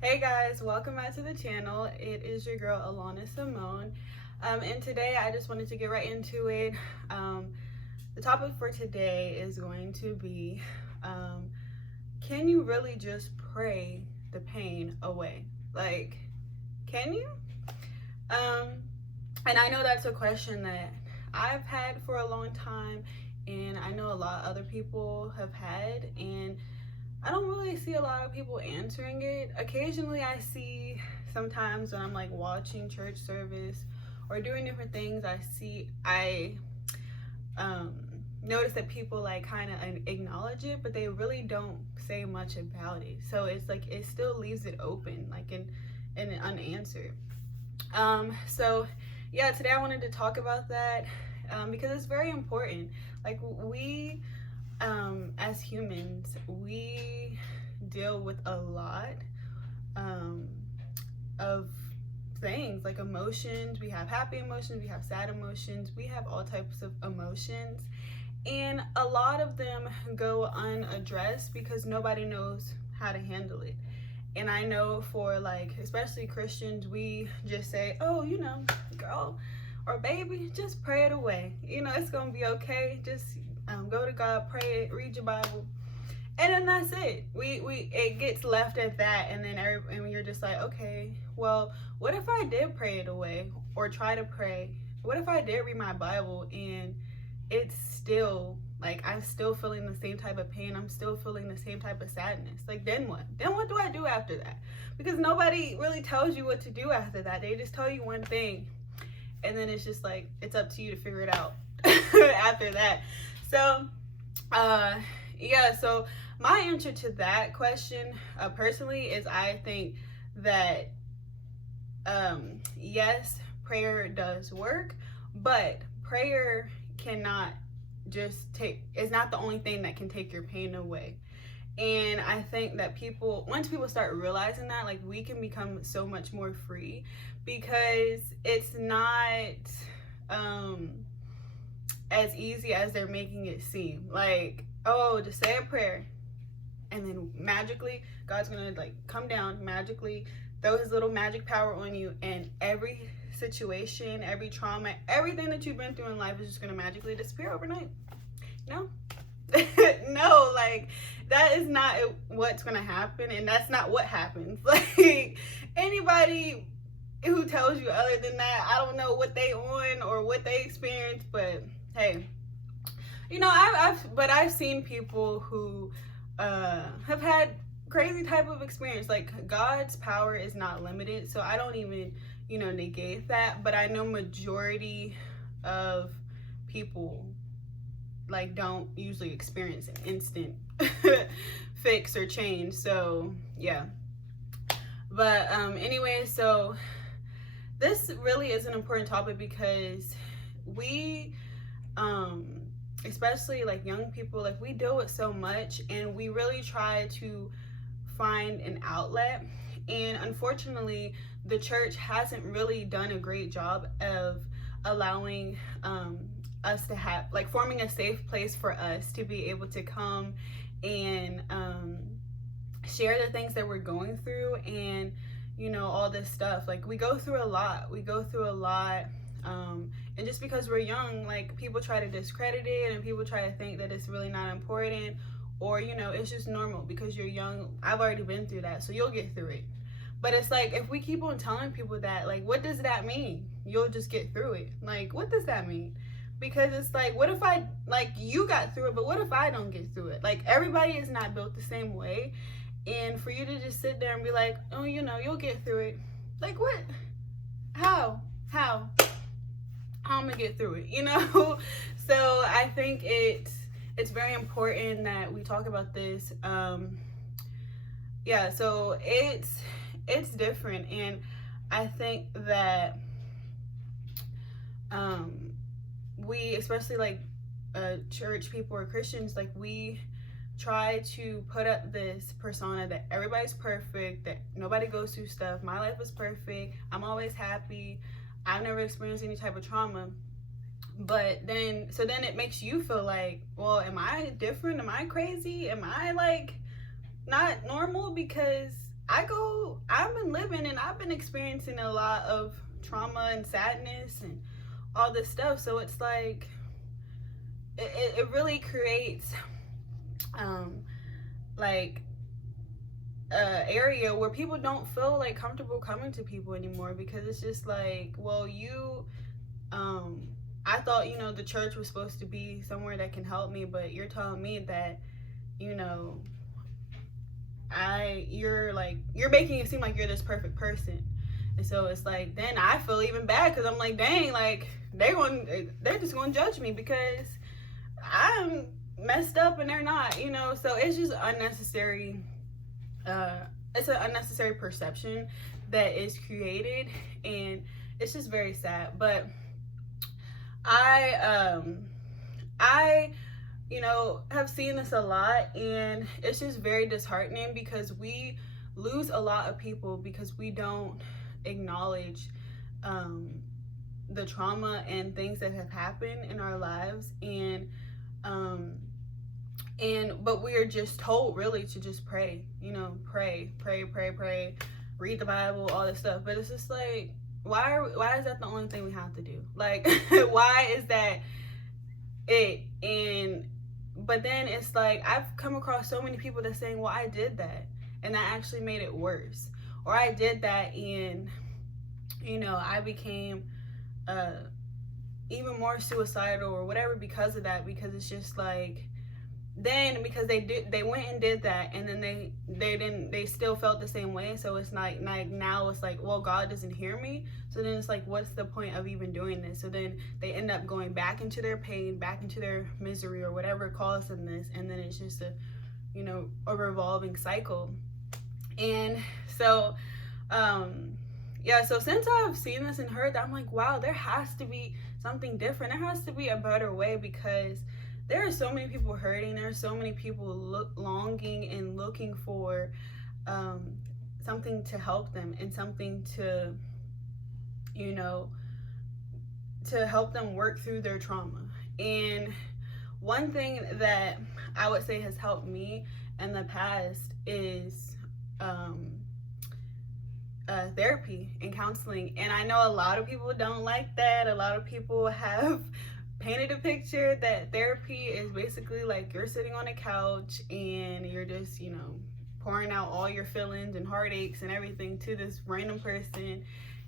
Hey guys, welcome back to the channel. It is your girl Alana Simone. And today I just wanted to get right into it. The topic for today is going to be can you really just pray the pain away? Like, can you? And I know that's a question that I've had for a long time, and I know a lot of other people have had, and I don't really see a lot of people answering it. Occasionally I see, sometimes when I'm like watching church service or doing different things, I notice that people like kind of acknowledge it, but they really don't say much about it. So it's like it still leaves it open, like in unanswered. So yeah, today I wanted to talk about that because it's very important. Like we as humans, we deal with a lot of things, like emotions. We have happy emotions, we have sad emotions, we have all types of emotions, and a lot of them go unaddressed because nobody knows how to handle it. And I know for like, especially Christians, we just say, oh, girl or baby, just pray it away. It's gonna be okay. Just go to God, pray it, read your Bible, and then that's it. It gets left at that, and then and you're just like, okay, well, what if I did pray it away or try to pray? What if I did read my Bible and it's still like I'm still feeling the same type of pain, I'm still feeling the same type of sadness? Like, then what? Then what do I do after that? Because nobody really tells you what to do after that. They just tell you one thing, and then it's just like it's up to you to figure it out after that. So so my answer to that question personally is, I think that yes, prayer does work, but prayer cannot it's not the only thing that can take your pain away. And I think that once people start realizing that, like, we can become so much more free, because it's not as easy as they're making it seem. Like, oh, just say a prayer and then magically God's gonna like come down, magically throw his little magic power on you, and every situation, every trauma, everything that you've been through in life is just gonna magically disappear overnight. No. No, like, that is not what's gonna happen, and that's not what happens. Like, anybody who tells you other than that, I don't know what they on or what they experienced, but hey, I've seen people who have had crazy type of experience. Like, God's power is not limited, so I don't even negate that. But I know majority of people like don't usually experience an instant fix or change. So yeah, but anyway, so this really is an important topic because we especially like young people, like, we deal with so much, and we really try to find an outlet. And unfortunately, the church hasn't really done a great job of allowing us to have, like, forming a safe place for us to be able to come and share the things that we're going through, and all this stuff. Like, we go through a lot, and just because we're young, like, people try to discredit it, and people try to think that it's really not important, or it's just normal because you're young. I've already been through that, so you'll get through it. But it's like, if we keep on telling people that, like, what does that mean? You'll just get through it. Like, what does that mean? Because it's like, what if you got through it, but what if I don't get through it? Like, everybody is not built the same way. And for you to just sit there and be like, oh, you'll get through it. Like, what? How I'm gonna get through it, So I think it's very important that we talk about this. So it's different, and I think that we, especially like church people or Christians, like, we try to put up this persona that everybody's perfect, that nobody goes through stuff. My life is perfect, I'm always happy, I've never experienced any type of trauma. But then it makes you feel like, well, am I different? Am I crazy? Am I like not normal? Because I been living and I've been experiencing a lot of trauma and sadness and all this stuff. So it's like it really creates like area where people don't feel like comfortable coming to people anymore, because it's just like, well, you I thought, you know, the church was supposed to be somewhere that can help me, but you're telling me that, you know, you're making it seem like you're this perfect person. And so it's like, then I feel even bad, because I'm like, dang, like they're just gonna judge me because I'm messed up and they're not, you know. So it's just unnecessary. It's an unnecessary perception that is created, and it's just very sad. But I you know, have seen this a lot, and it's just very disheartening because we lose a lot of people because we don't acknowledge the trauma and things that have happened in our lives, but we are just told really to just pray, you know, pray, read the Bible, all this stuff. But it's just like, why is that the only thing we have to do? Like, why is that it? But then it's like, I've come across so many people that saying, well, I did that and that actually made it worse, or I did that and, you know, I became even more suicidal or whatever because of that. Because it's just like, then because they went and did that, and then they still felt the same way. So it's like now it's like, well, God doesn't hear me. So then it's like, what's the point of even doing this? So then they end up going back into their pain, back into their misery, or whatever caused them this, and then it's just a, you know, a revolving cycle. And so yeah, so since I've seen this and heard that, I'm like, wow, there has to be something different. There has to be a better way, because there are so many people hurting. There are so many people longing and looking for something to help them, and something to, you know, to help them work through their trauma. And one thing that I would say has helped me in the past is therapy and counseling. And I know a lot of people don't like that. A lot of people have painted a picture that therapy is basically like you're sitting on a couch and you're just, you know, pouring out all your feelings and heartaches and everything to this random person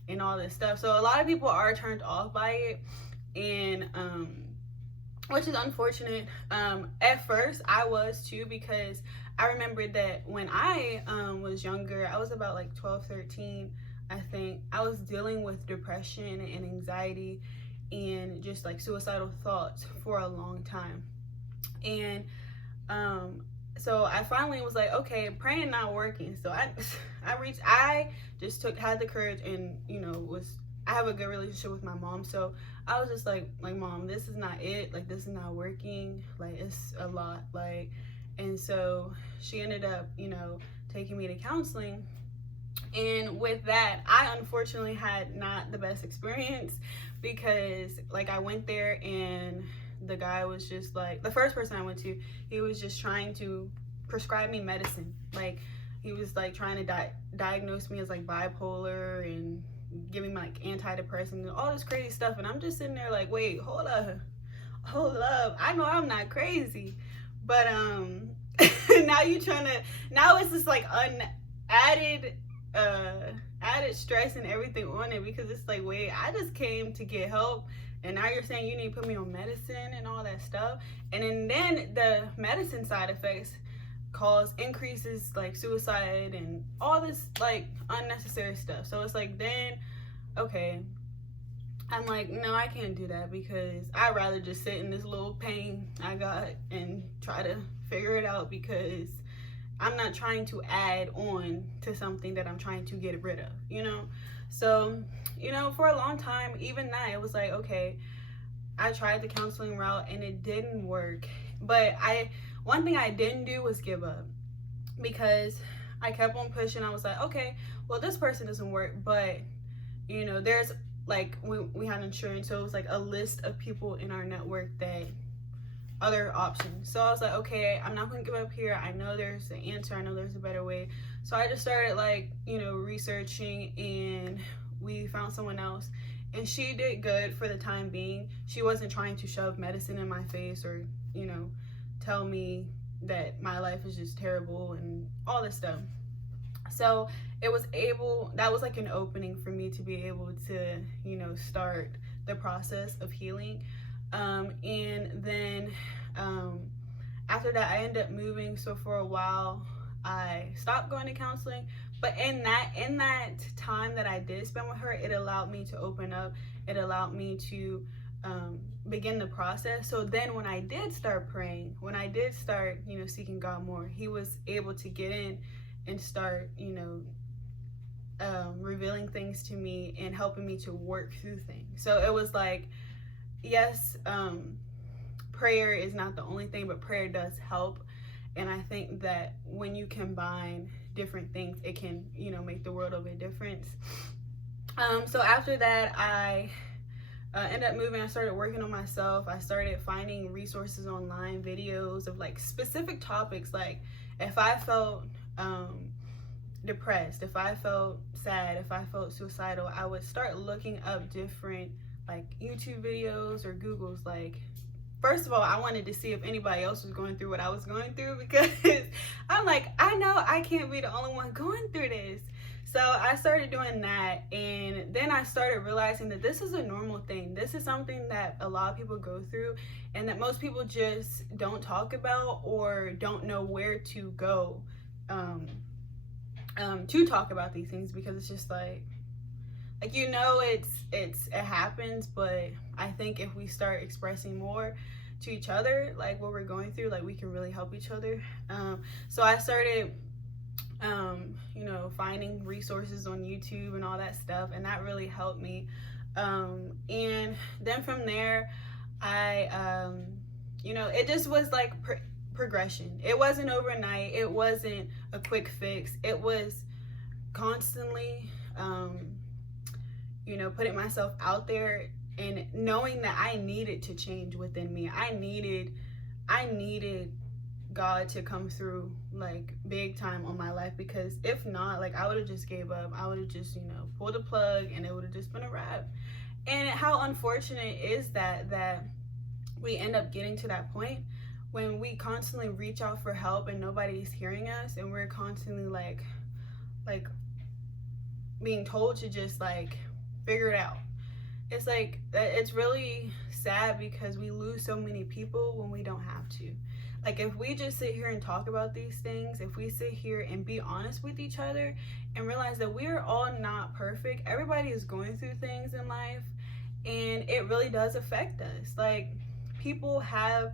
and all this stuff. So a lot of people are turned off by it, and which is unfortunate. At first I was too, because I remember that when I was younger, I was about like 12, 13, I think. I was dealing with depression and anxiety and just like suicidal thoughts for a long time. And so I finally was like, okay, praying not working. So I just had the courage, and, you know, I have a good relationship with my mom. So I was just like, Mom, this is not it. Like, this is not working. Like, it's a lot. Like, and so she ended up, you know, taking me to counseling. And with that, I unfortunately had not the best experience, because like I went there and the guy was just like, the first person I went to, he was just trying to prescribe me medicine. Like, he was like trying to diagnose me as like bipolar and giving me like antidepressants and all this crazy stuff. And I'm just sitting there like, wait, hold up. I know I'm not crazy, but now it's just like added stress and everything on it, because it's like, wait, I just came to get help, and now you're saying you need to put me on medicine and all that stuff. And then the medicine side effects cause increases like suicide and all this like unnecessary stuff. So it's like, then okay, I'm like, no, I can't do that, because I'd rather just sit in this little pain I got and try to figure it out, because I'm not trying to add on to something that I'm trying to get rid of, you know? So, you know, for a long time, even that, it was like, okay, I tried the counseling route and it didn't work. But one thing I didn't do was give up, because I kept on pushing. I was like, okay, well, this person doesn't work, but, you know, there's like, we had insurance, so it was like a list of people in our network that other options. So I was like, okay, I'm not gonna give up here. I know there's an answer. I know there's a better way. So I just started like, you know, researching, and we found someone else, and she did good for the time being. She wasn't trying to shove medicine in my face or, you know, tell me that my life is just terrible and all this stuff. So that was like an opening for me to be able to, you know, start the process of healing. And then after that, I ended up moving. So for a while, I stopped going to counseling. But in that time that I did spend with her, it allowed me to open up. It allowed me to begin the process. So then when I did start praying, when I did start, you know, seeking God more, he was able to get in and start, you know, revealing things to me and helping me to work through things. So it was like, yes, prayer is not the only thing, but prayer does help. And I think that when you combine different things, it can, you know, make the world of a difference. So after that, I ended up moving. I started working on myself. I started finding resources online, videos of like specific topics. Like if I felt depressed, if I felt sad, if I felt suicidal, I would start looking up different like YouTube videos or Googles. Like, first of all, I wanted to see if anybody else was going through what I was going through, because I'm like, I know I can't be the only one going through this. So I started doing that, and then I started realizing that this is a normal thing. This is something that a lot of people go through, and that most people just don't talk about or don't know where to go to talk about these things, because it's just like you know, it happens. But I think if we start expressing more to each other like what we're going through, like we can really help each other. So I started you know, finding resources on YouTube and all that stuff, and that really helped me. And then from there, I you know, it just was like progression. It wasn't overnight. It wasn't a quick fix. It was constantly you know, putting myself out there and knowing that I needed to change within me. I needed God to come through like big time on my life, because if not, like I would have just gave up. I would have just, you know, pulled a plug, and it would have just been a wrap. And how unfortunate is that we end up getting to that point when we constantly reach out for help and nobody's hearing us, and we're constantly like being told to just like figure it out. It's like, it's really sad, because we lose so many people when we don't have to. Like if we just sit here and talk about these things, if we sit here and be honest with each other and realize that we are all not perfect, everybody is going through things in life, and it really does affect us. Like people have,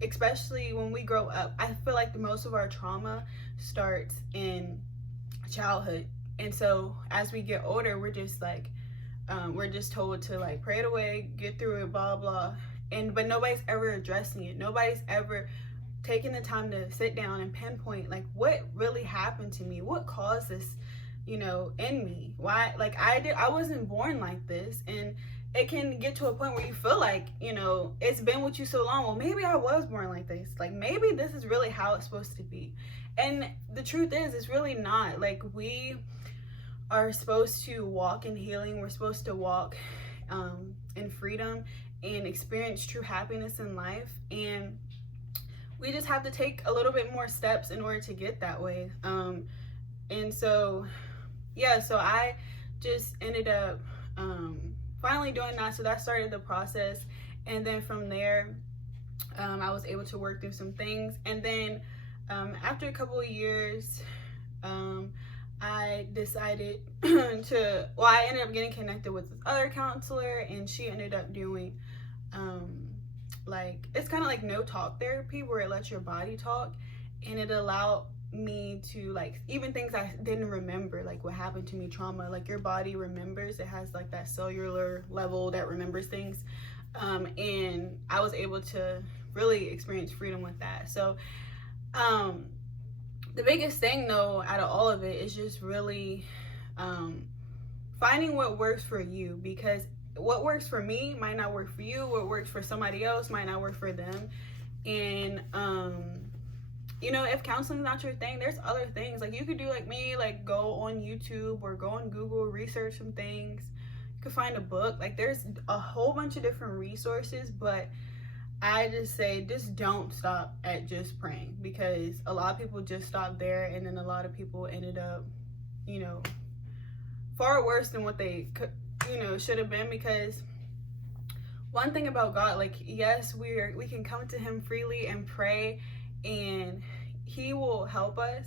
especially when we grow up, I feel like the most of our trauma starts in childhood. And so as we get older, we're just like, we're just told to like pray it away, get through it, blah, blah. But nobody's ever addressing it. Nobody's ever taking the time to sit down and pinpoint like what really happened to me, what caused this, you know, in me. Why, like I wasn't born like this. And it can get to a point where you feel like, you know, it's been with you so long. Well, maybe I was born like this. Like maybe this is really how it's supposed to be. And the truth is, it's really not. Like we are supposed to walk in healing. We're supposed to walk in freedom and experience true happiness in life. And we just have to take a little bit more steps in order to get that way. And so, yeah, so I just ended up finally doing that. So that started the process. And then from there, I was able to work through some things. And then after a couple of years, I decided I ended up getting connected with this other counselor, and she ended up doing like, it's kind of like no talk therapy, where it lets your body talk, and it allowed me to like, even things I didn't remember, like what happened to me, trauma, like your body remembers. It has like that cellular level that remembers things, and I was able to really experience freedom with that. So the biggest thing though out of all of it is just really finding what works for you, because what works for me might not work for you. What works for somebody else might not work for them. And you know, if counseling's not your thing, there's other things. Like, you could do like me, like go on YouTube or go on Google, research some things. You could find a book. Like, there's a whole bunch of different resources, but I just say, just don't stop at just praying, because a lot of people just stop there, and then a lot of people ended up, you know, far worse than what they could, you know, should have been. Because one thing about God, like, yes, we can come to him freely and pray, and he will help us.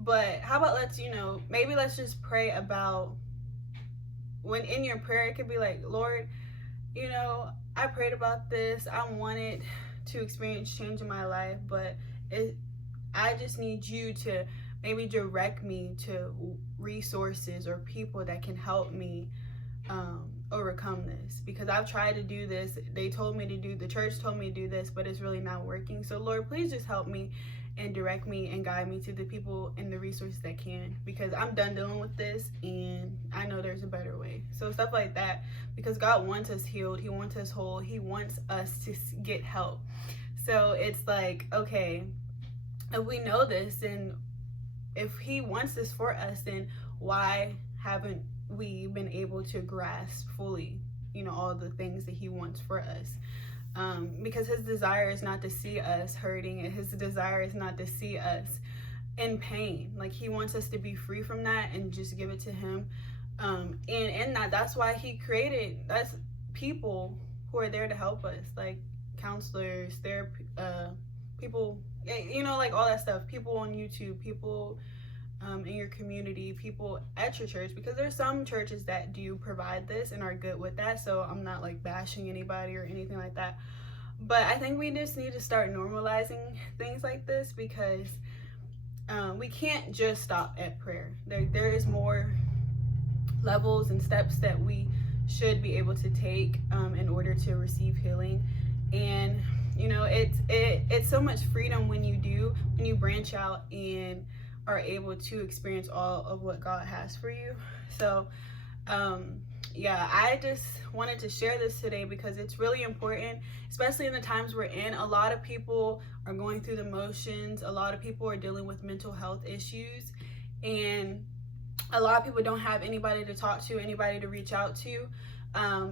But how about let's just pray about, when in your prayer, it could be like, Lord, you know, I prayed about this. I wanted to experience change in my life, but I just need you to maybe direct me to resources or people that can help me overcome this, because I've tried to do this. The church told me to do this, but it's really not working. So Lord, please just help me and direct me and guide me to the people and the resources that can, because I'm done dealing with this and I know there's a better way. So stuff like that, because God wants us healed. He wants us whole. He wants us to get help. So it's like, okay, if we know this, and if he wants this for us, then why haven't we been able to grasp fully, you know, all the things that he wants for us? Because his desire is not to see us hurting, and his desire is not to see us in pain. Like, he wants us to be free from that and just give it to him. And in that's why he created us people who are there to help us, like counselors, therapy, people, you know, like all that stuff, people on YouTube, people in your community, people at your church, because there's some churches that do provide this and are good with that. So I'm not like bashing anybody or anything like that, but I think we just need to start normalizing things like this, because we can't just stop at prayer. There is more levels and steps that we should be able to take in order to receive healing. And you know, it's so much freedom when you branch out and are able to experience all of what God has for you. So yeah, I just wanted to share this today because it's really important, especially in the times we're in. A lot of people are going through the motions. A lot of people are dealing with mental health issues, and a lot of people don't have anybody to talk to, anybody to reach out to.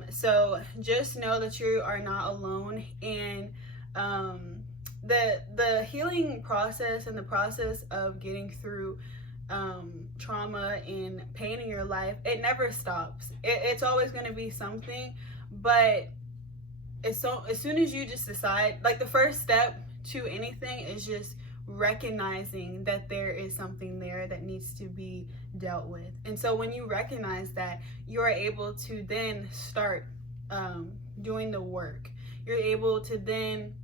So just know that you are not alone. And the healing process and the process of getting through trauma and pain in your life, it never stops. It's always going to be something, but as soon as you just decide, like, the first step to anything is just recognizing that there is something there that needs to be dealt with. And so when you recognize that, you are able to then start doing the work. You're able to then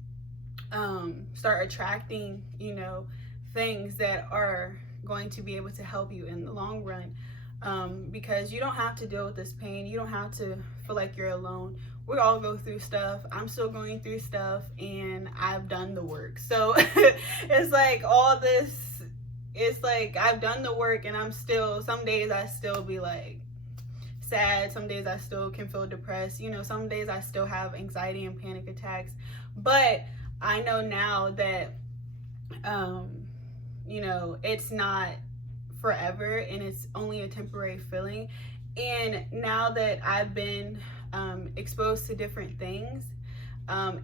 start attracting, you know, things that are going to be able to help you in the long run, because you don't have to deal with this pain. You don't have to feel like you're alone. We all go through stuff. I'm still going through stuff, and I've done the work. So it's like all this, it's like I've done the work, and I'm still, some days I still be like sad. Some days I still can feel depressed. You know, some days I still have anxiety and panic attacks. But I know now that, you know, it's not forever, and it's only a temporary feeling. And now that I've been exposed to different things,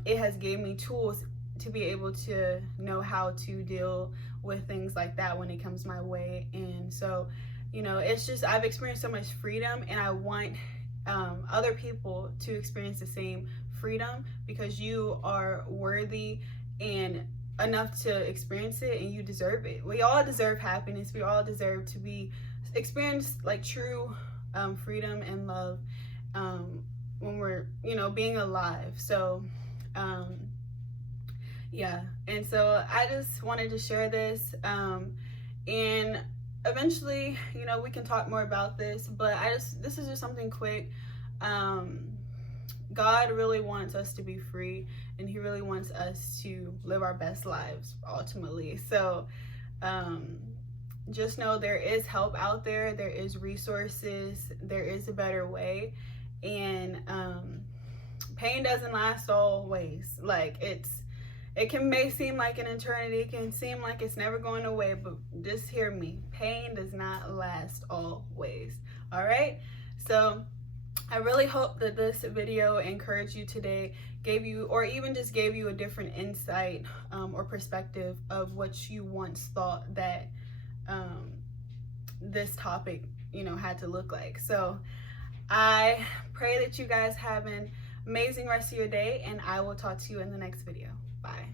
it has gave me tools to be able to know how to deal with things like that when it comes my way. And so, you know, it's just, I've experienced so much freedom, and I want other people to experience the same freedom, because you are worthy and enough to experience it, and you deserve it. We all deserve happiness. We all deserve to experience like true freedom and love when we're, you know, being alive. So yeah, and so I just wanted to share this, and eventually, you know, we can talk more about this, but this is just something quick. God really wants us to be free, and he really wants us to live our best lives ultimately. So just know there is help out there. There is resources. There is a better way. And pain doesn't last always. Like, It may seem like an eternity, it can seem like it's never going away, but just hear me. Pain does not last always. All right? So I really hope that this video encouraged you today, gave you, or even just gave you a different insight or perspective of what you once thought that this topic, had to look like. So I pray that you guys have an amazing rest of your day, and I will talk to you in the next video. Bye.